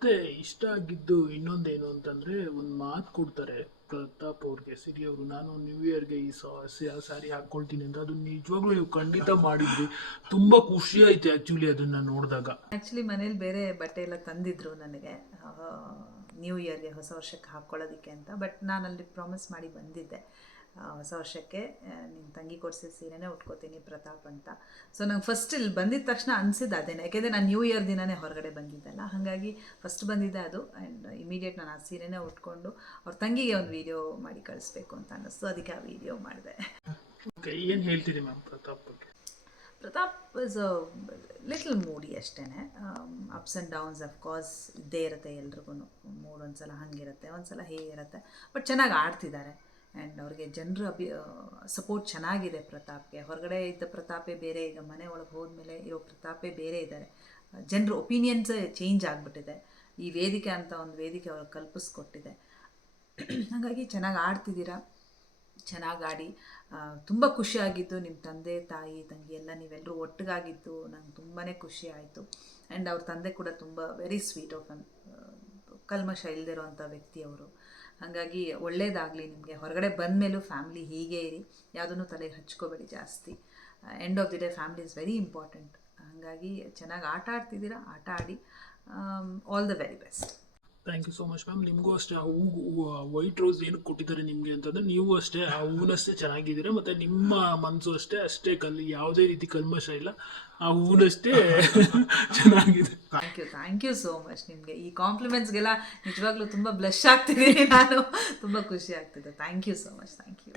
ಮತ್ತೆ ಇಷ್ಟ ಆಗಿದ್ದು ಇನ್ನೊಂದೇನು ಅಂತಂದ್ರೆ ಒಂದು ಮಾತು ಕೊಡ್ತಾರೆ ಪ್ರತಾಪ್ ಅವ್ರಿಗೆ ಸಿರಿ ಅವರು, ನಾನು ನ್ಯೂ ಇಯರ್ಗೆ ಈ ಸ್ಯಾರಿ ಹಾಕೊಳ್ತೀನಿ ಅಂತ. ಅದು ನಿಜವಾಗ್ಲೂ ನೀವು ಖಂಡಿತ ಮಾಡಿದ್ರಿ. ತುಂಬಾ ಖುಷಿ ಆಯ್ತು ಆಕ್ಚುಲಿ ಅದನ್ನ ನೋಡಿದಾಗ. ಆ್ಯಕ್ಚುಲಿ ಮನೇಲಿ ಬೇರೆ ಬಟ್ಟೆ ಎಲ್ಲ ತಂದಿದ್ರು ನನಗೆ ನ್ಯೂ ಇಯರ್ಗೆ, ಹೊಸ ವರ್ಷಕ್ಕೆ ಹಾಕ್ಕೊಳ್ಳೋದಕ್ಕೆ ಅಂತ. ಬಟ್ ನಾನು ಅಲ್ಲಿ ಪ್ರಾಮಿಸ್ ಮಾಡಿ ಬಂದಿದ್ದೆ ಹೊಸ ವರ್ಷಕ್ಕೆ ನಿನ್ನ ತಂಗಿ ಕೊಡಿಸಿದ ಸೀರೆನೇ ಉಟ್ಕೋತೀನಿ ಪ್ರತಾಪ್ ಅಂತ. ಸೊ ನಂಗೆ ಫಸ್ಟ್ ಇಲ್ಲಿ ಬಂದಿದ್ದ ತಕ್ಷಣ ಅನಿಸಿದ್ದು ಅದೇನೆ, ಯಾಕೆಂದರೆ ನಾನು ನ್ಯೂ ಇಯರ್ ದಿನವೇ ಹೊರಗಡೆ ಬಂದಿದ್ದಲ್ಲ, ಹಾಗಾಗಿ ಫಸ್ಟ್ ಬಂದಿದ್ದೆ ಅದು. ಆ್ಯಂಡ್ ಇಮಿಡಿಯೇಟ್ ನಾನು ಆ ಸೀರೆನೇ ಉಟ್ಕೊಂಡು ಅವ್ರ ತಂಗಿಗೆ ಒಂದು ವೀಡಿಯೋ ಮಾಡಿ ಕಳಿಸ್ಬೇಕು ಅಂತ ಅನ್ನಿಸ್ತು, ಅದಕ್ಕೆ ಆ ವೀಡಿಯೋ ಮಾಡಿದೆ. ಏನು ಹೇಳ್ತೀರಿ ಮ್ಯಾಮ್ ಪ್ರತಾಪ್ ಬಗ್ಗೆ? ಪ್ರತಾಪ್ ಇಸ್ ಅ ಲಿಟಲ್ ಮೂಡಿ ಅಷ್ಟೇ. ಅಪ್ಸ್ ಆ್ಯಂಡ್ ಡೌನ್ಸ್ ಅಫ್ಕೋರ್ಸ್ ಇದ್ದೇ ಇರುತ್ತೆ ಎಲ್ರಿಗೂ. ಮೂಡ್ ಒಂದ್ಸಲ ಹಾಗಿರುತ್ತೆ, ಒಂದ್ಸಲ ಹೇಗಿರುತ್ತೆ. ಬಟ್ ಚೆನ್ನಾಗಿ ಆಡ್ತಿದ್ದಾರೆ ಆ್ಯಂಡ್ ಅವ್ರಿಗೆ ಜನರ ಸಪೋರ್ಟ್ ಚೆನ್ನಾಗಿದೆ ಪ್ರತಾಪ್ಗೆ. ಹೊರಗಡೆ ಇದ್ದ ಪ್ರತಾಪೇ ಬೇರೆ, ಈಗ ಮನೆ ಒಳಗೆ ಹೋದ್ಮೇಲೆ ಇರೋ ಪ್ರತಾಪೇ ಬೇರೆ ಇದ್ದಾರೆ. ಜನರ ಒಪಿನಿಯನ್ಸ್ ಚೇಂಜ್ ಆಗಿಬಿಟ್ಟಿದೆ. ಈ ವೇದಿಕೆ ಅಂತ ಒಂದು ವೇದಿಕೆ ಅವ್ರಿಗೆ ಕಲ್ಪಿಸ್ಕೊಟ್ಟಿದೆ. ಹಾಗಾಗಿ ಚೆನ್ನಾಗಿ ಆಡ್ತಿದ್ದೀರಾ, ಚೆನ್ನಾಗಿ ಆಡಿ. ತುಂಬ ಖುಷಿಯಾಗಿದ್ದು ನಿಮ್ಮ ತಂದೆ ತಾಯಿ ತಂಗಿ ಎಲ್ಲ ನೀವೆಲ್ಲರೂ ಒಟ್ಟಿಗಾಗಿದ್ದು ನಂಗೆ ತುಂಬಾ ಖುಷಿ ಆಯಿತು. ಆ್ಯಂಡ್ ಅವ್ರ ತಂದೆ ಕೂಡ ತುಂಬ ವೆರಿ ಸ್ವೀಟ್ ಆಫ್ ಕಲ್ಮಶ ಇಲ್ಲದಿರೋವಂಥ ವ್ಯಕ್ತಿ ಅವರು. ಹಾಗಾಗಿ ಒಳ್ಳೇದಾಗಲಿ ನಿಮಗೆ. ಹೊರಗಡೆ ಬಂದಮೇಲೂ ಫ್ಯಾಮ್ಲಿ ಹೀಗೆ ಇರಿ, ಯಾವುದನ್ನು ತಲೆಗೆ ಹಚ್ಕೋಬೇಡಿ ಜಾಸ್ತಿ. End of the day family is very important. ಹಾಗಾಗಿ ಚೆನ್ನಾಗಿ ಆಟ ಆಡ್ತಿದ್ದೀರಾ, ಆಟ ಆಡಿ. All the very best. Thank you so much ma'am. ನಿಮಗೂ ಅಷ್ಟೇ ಆ ಹೂವು ವೈಟ್ ರೋಸ್ ಏನಕ್ಕೆ ಕೊಟ್ಟಿದ್ದಾರೆ ನಿಮಗೆ ಅಂತಂದರೆ, ನೀವು ಅಷ್ಟೇ ಆ ಹೂವನ್ನಷ್ಟೇ ಚೆನ್ನಾಗಿದ್ದೀರಾ, ಮತ್ತು ನಿಮ್ಮ ಮನಸ್ಸು ಅಷ್ಟೇ ಯಾವುದೇ ರೀತಿ ಕಲ್ಮಶ ಇಲ್ಲ, ಆ ಹೂವನ್ನಷ್ಟೇ ಚೆನ್ನಾಗಿದೆ. Thank you so much. ನಿಮಗೆ ಈ ಕಾಂಪ್ಲಿಮೆಂಟ್ಸ್ಗೆಲ್ಲ ನಿಜವಾಗ್ಲೂ ತುಂಬ ಬ್ಲಶ್ ಆಗ್ತಿದ್ದೀನಿ ನಾನು, ತುಂಬ ಖುಷಿ ಆಗ್ತಿದೆ. Thank you so much. Thank you.